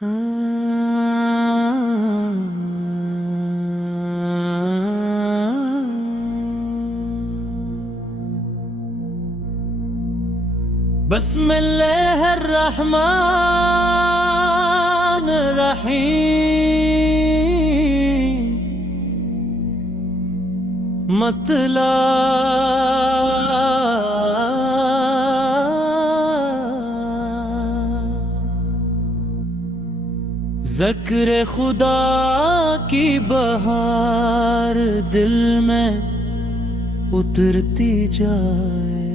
बिस्मिल्लाहिर्रहमानिर्रहीम ज़िक्र खुदा की बहार दिल में उतरती जाए,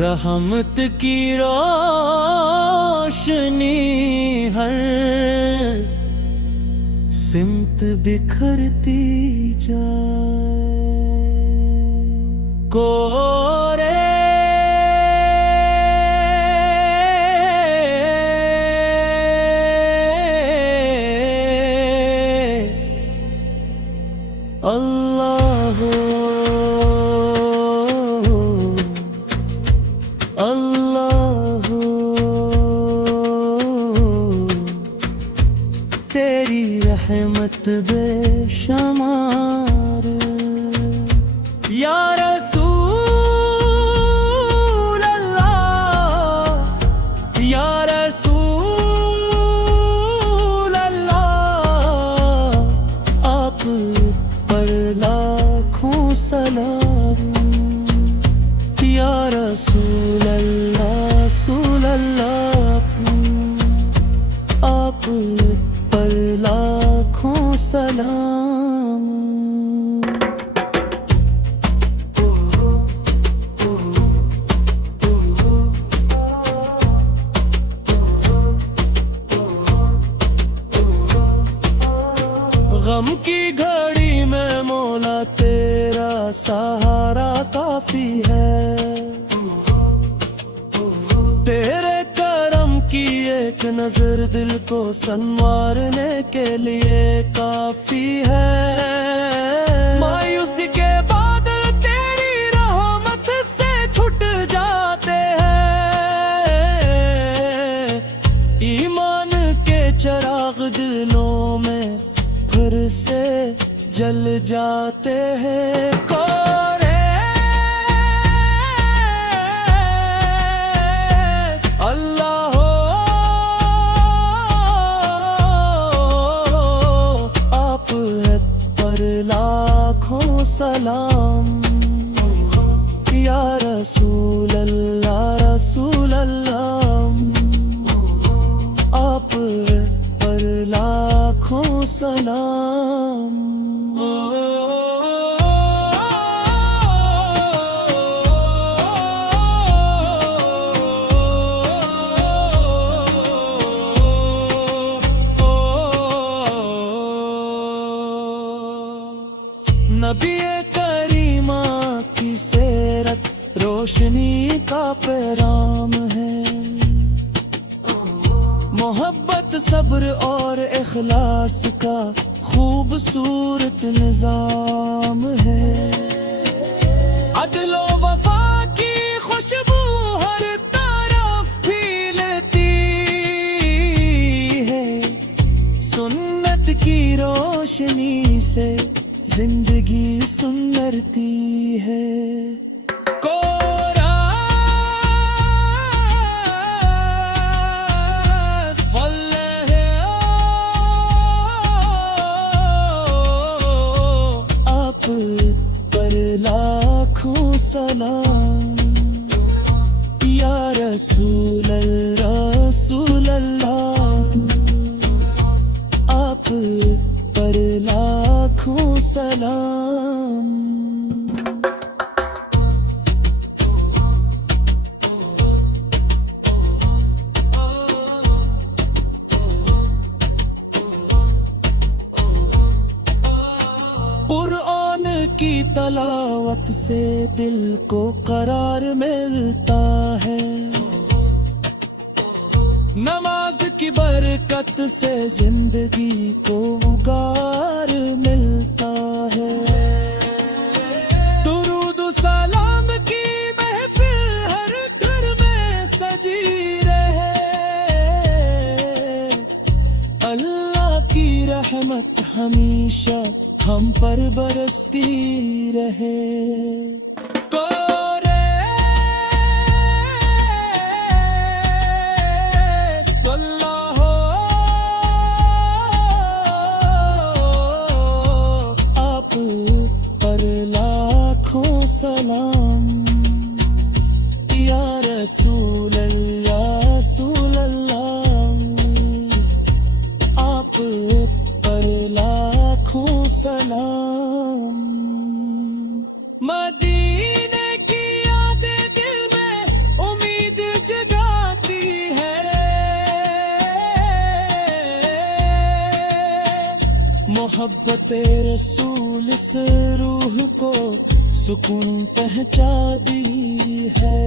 रहमत की रोशनी हर सिमत बिखरती जाए। कोरे अल्लाह अल्लाह तेरी रहमत बेशुमार। या रसूल अल्लाह या रसूल अल्लाह आप पर लाखों सलाम। या रसूल अल्लाह आप पर लाखों सलाम। गम की घड़ी में मौला तेरा सहारा काफी है, तेरे करम की एक नजर दिल को संवारने के लिए काफी है। मायूसी के बाद तेरी रहमत से छूट जाते हैं, ईमान के चिराग दिलों में फिर से जल जाते हैं। कोरे अल्लाह आप है पर लाखों सलाम। या रसूल अल्लाह आप है पर लाखों सलाम। नबी करीमा की सीरत रोशनी का पैगाम है, मोहब्बत सब्र और इखलास का खूबसूरत निजाम है। अदलो वफा की खुशबू हर तरफ फैलती है, सुन्नत की रोशनी से जिंदगी सुंदरती है। कोरा फल है आप पर लाखों सलाम। या रसूल अल्लाह आप पर लाखों सलाम। कुरान की तलावत से दिल को करार मिलता है, नमाज की बरकत से जिंदगी को उगार मिलता है। दुरूद सलाम की महफिल हर घर में सजी रहे, रहमत हमेशा हम पर बरसती रहे। कोरे सल्लल्लाहु आप पर लाखों सलाम। या रसूल अल्लाह आप पर लाखों सलाम। मदीने की यादें दिल में उम्मीद जगाती है। मोहब्बत रसूल इस रूह को सुकून पहुंचाती है।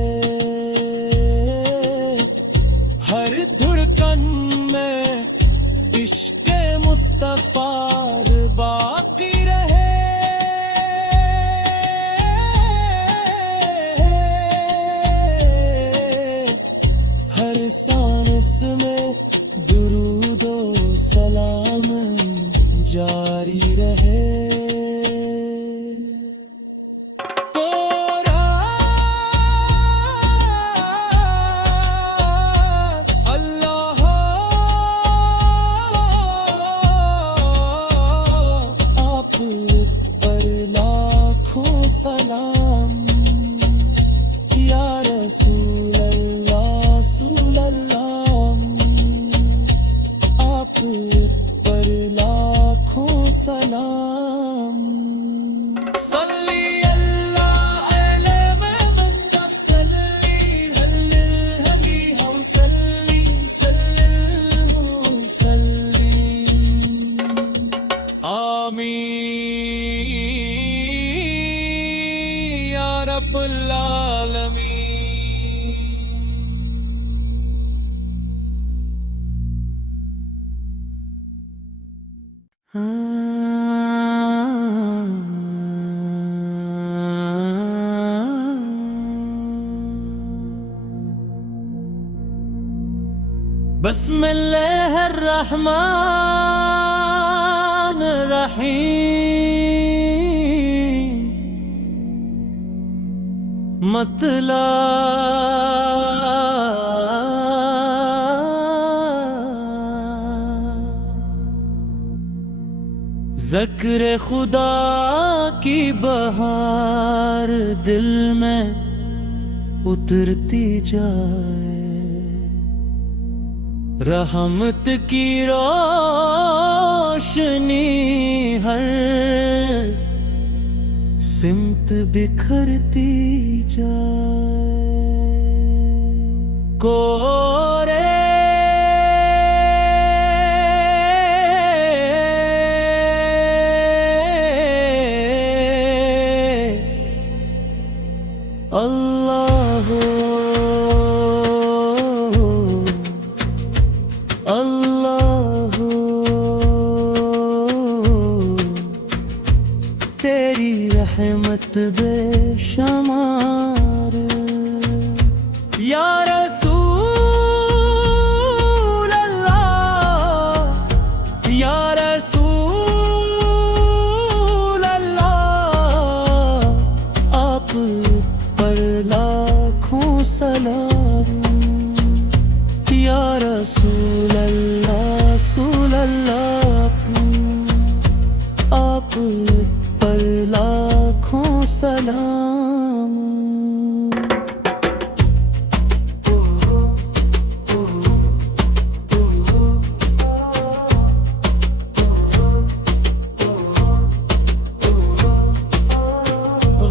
हर धड़कन में इश्क़ मुस्तफ़ा बाकी रहे। हर सांस में दुरूदो सलाम जारी रहे। सलाम या रसूल अल्लाह आप पर लाखों सलाम। सल्ली अल्लाह अलैहि वसल्लम सल्ली हल्ली हम सल्ली सल्ली आमीन या रब्बुल आलमीन। बिस्मिल्लाहिर्रहमानिर्रहीम। ज़िक्र खुदा की बहार दिल में उतरती जाए। रहमत की रोशनी हर सिमत बिखरती जाए। कोरे अल्लाह अल्लाह तेरी रहमत बेशुमार। या रसूल अल्लाह या रसूल अल्लाह आप पर लाखों सलाम। या रसूल अल्लाह आप पर लाखों सलाम।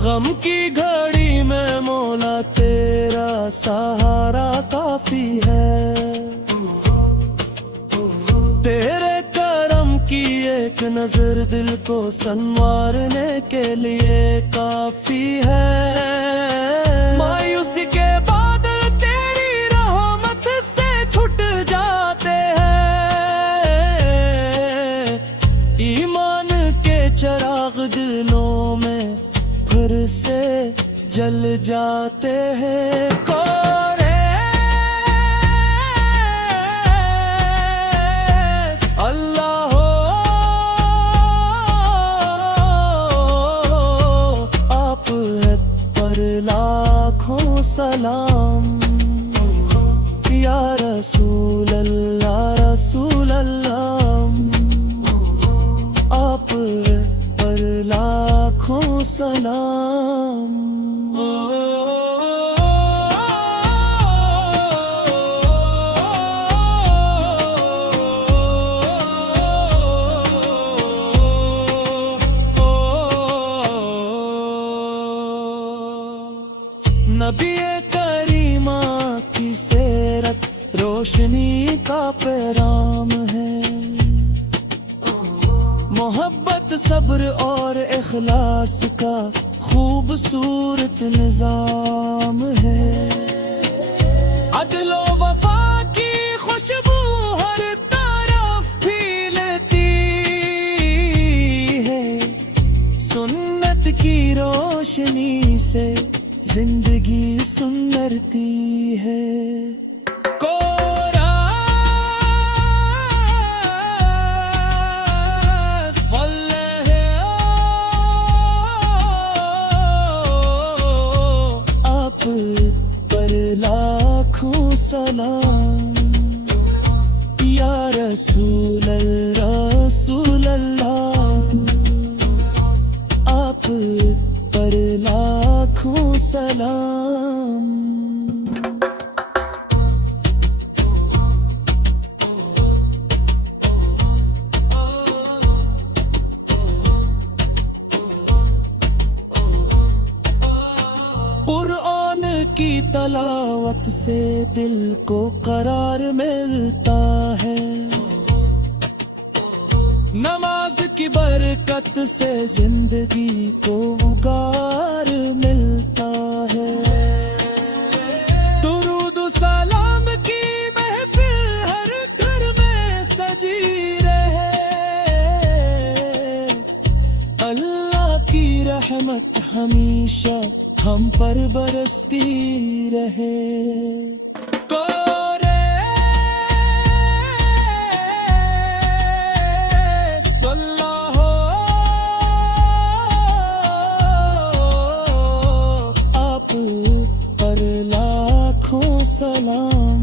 गम की घड़ी में मौला तेरा सहारा काफी है। तेरे करम की एक नजर दिल को संवारने के लिए काफी है। मायूसी के बाद तेरी रहमत से छूट जाते हैं। ईमान के चिराग दिलों में फिर से जल जाते हैं। कोरे अल्लाह आप राम है। मोहब्बत सब्र और इखलास का खूबसूरत निजाम है। अदलो वफा की खुशबू हर तरफ फैलती है। सुन्नत की रोशनी से जिंदगी सुंदरती है। सलाम या रसूल अल्लाह, आप पर लाखों सलाम। कुरान की तलावत से दिल को करार मिलता है। नमाज की बरकत से जिंदगी को उगार मिलता है। दुरूद सलाम की महफिल हर घर में सजी रहे। अल्लाह की रहमत हमेशा हम पर बरसती रहे। आप पर लाखों सलाम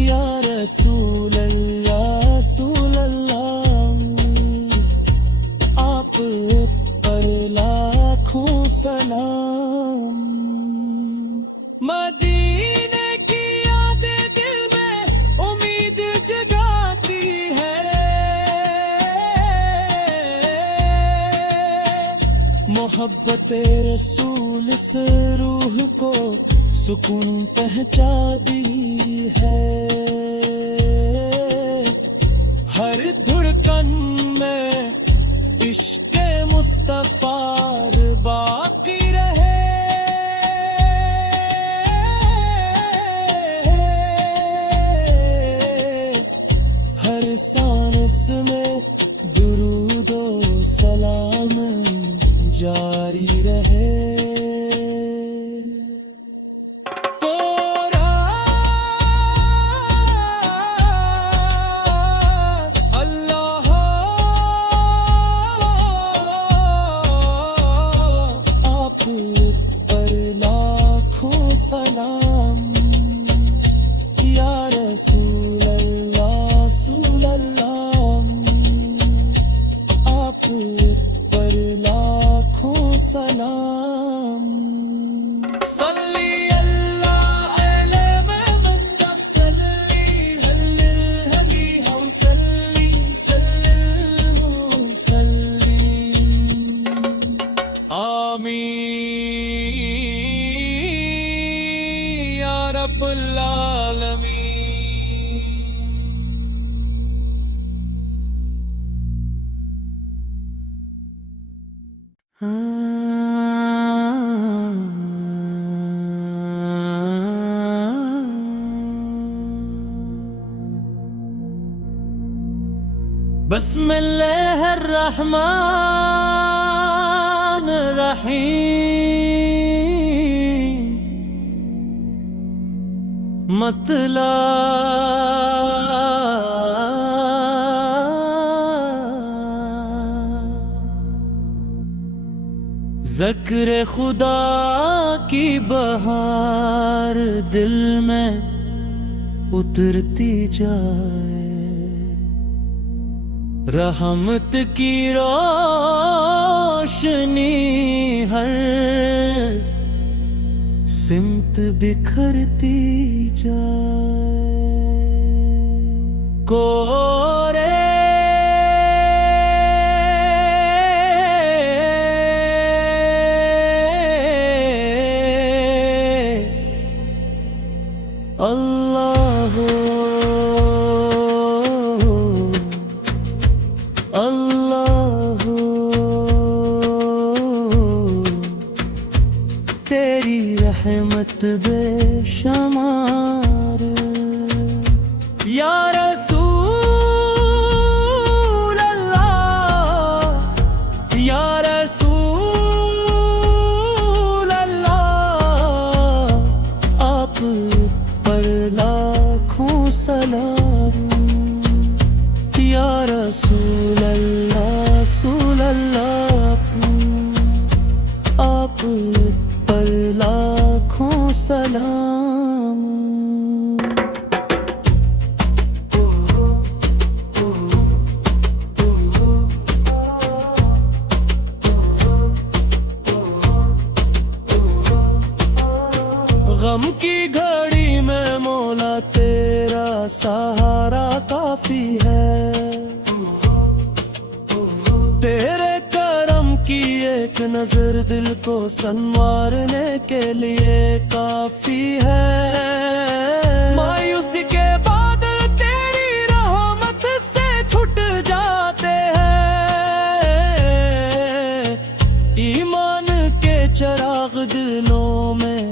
या रसूल अल्लाह, आप पर लाखों सलाम। मदीने की यादें दिल में उम्मीद जगाती है। मोहब्बत रसूल इस रूह को सुकून पहुंचाती है। हर धड़कन में इश्क़ मुस्तफा बाकी रहे। हर सांस में दुरूदो सलाम जारी रहे। सलाम या रसूल अल्लाह, आप पर लाखों सलाम। सल्ली अल्लाह अलैहि सल्ली हल्ली हम सल्ली सल्ली आमीन रब्बुल आलमीन। बिस्मिल्लाहिर रहमानिर रहीम। ज़िक्र खुदा की बहार दिल में उतरती जाए। रहमत की रोशनी हर सिमत बिखरती जाए। कोरे अल्लाह या रसूल अल्लाह, या रसूल अल्लाह, आप पर लाखों सलाम। या रसूल अल्लाह, रसूल अल्लाह, आप पर लाखों सलाम। गम की घड़ी में मौला तेरा सहारा काफी है। तेरे करम की एक नजर दिल को संवारने के लिए काफी है। मायूसी के बाद तेरी रहमत से छूट जाते हैं। ईमान के चिराग दिलों में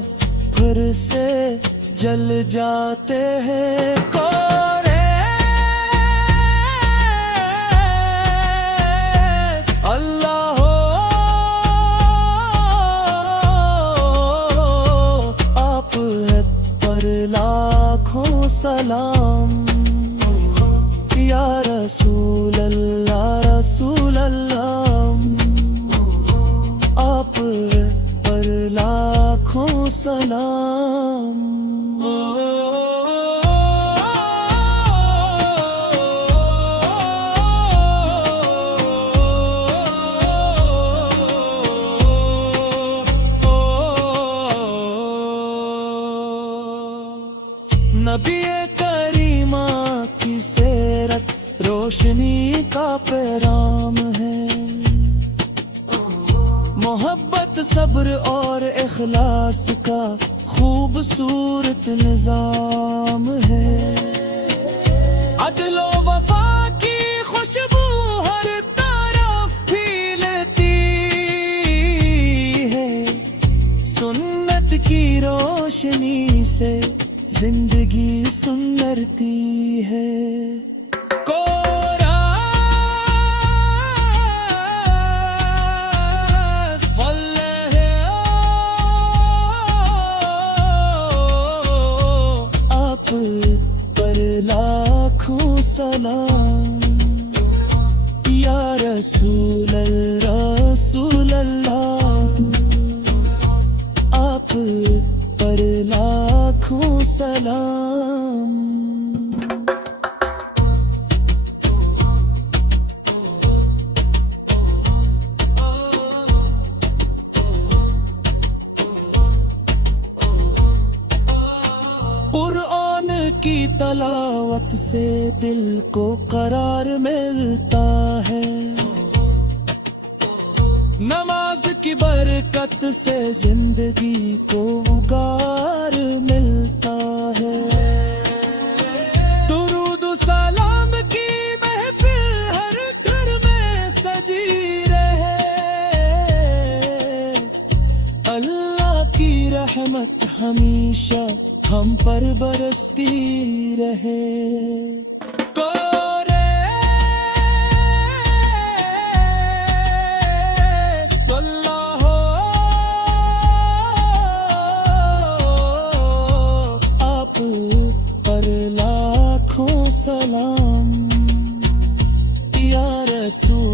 फिर से जल जाते हैं। कोरे अल्लाह हो, आप है पर लाखों सलाम। या रसूल अल्लाह, रसूल अल्लाह, आप पर लाखों सलाम। नबी करीमा की सीरत रोशनी का पैगाम है। मोहब्बत सब्र और इखलास का खूबसूरत निजाम है। अदलो वफा की खुशबू हर तरफ फैलती है। सुन्नत की रोशनी से जिंदगी सुंदरती है। कोरा फल है आप पर लाखों सलाम। या रसूल अल्लाह, रसूल अल्लाह, आप पर लाखों सलाम। कुरान की तलावत से दिल को करार मिलता है। नमाज की बरकत से जिंदगी को उगार मिलता है। दुरूद सलाम की महफिल हर घर में सजी रहे। अल्लाह की रहमत हमेशा हम पर बरसती रहे। सलाम या रसूल